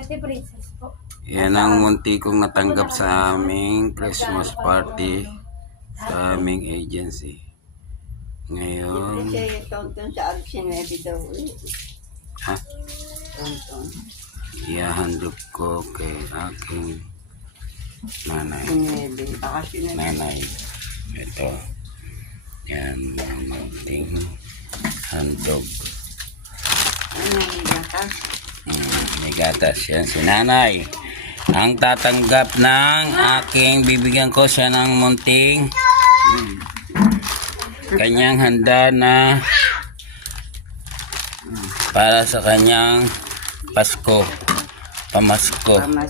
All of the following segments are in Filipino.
Ate Princess po. Yan ang munti kong natanggap sa aming Christmas party sa aming agency. Ngayon, Kasi tonton sa Arsinebi daw. ha? Tonton. Ihahandog ko kay aking nanay. Sinebi. Baka sinebi. Nanay. Ito. Yan ang munting handog. Ano yung gatas? May gatas. Yan si nanay. Ang tatanggap ng aking bibigyan ko siya ng munting kanyang handa na para sa kanyang Pasko.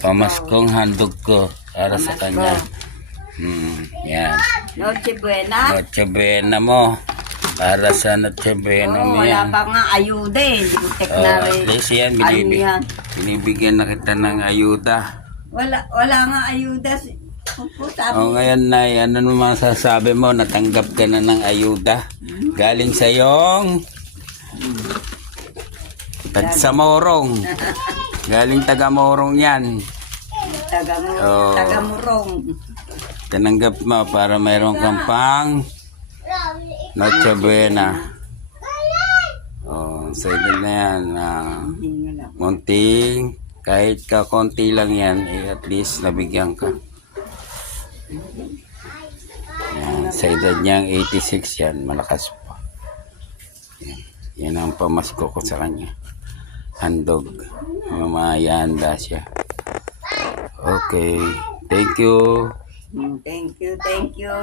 Pamaskong handog ko para sa kanya. Yan. Noche Buena. Noche Buena mo. Para sa Noche Buena mo Wala yan. pa nga ayuda eh. Hindi ko tek na At rin. least yan, Ano yan? binibigyan na kita ng ayuda. Wala nga ayuda. Opo, sabi. Ngayon na, ano naman sasabi mo? Natanggap ka na ng ayuda. Galing sa iyong Tagsamorong. Galing Tagamorong yan. Oh. Tagamurong. Tinanggap mo para mayroon kang pang Noche Buena. Sa ito na yan. Munting, kahit ka konti lang yan, at least nabigyan ka. Yan, sa edad niyang 86 yan, malakas pa. Yan ang pamasko ko sa kanya. Handog. Mamayanda siya. Okay. Thank you. Thank you.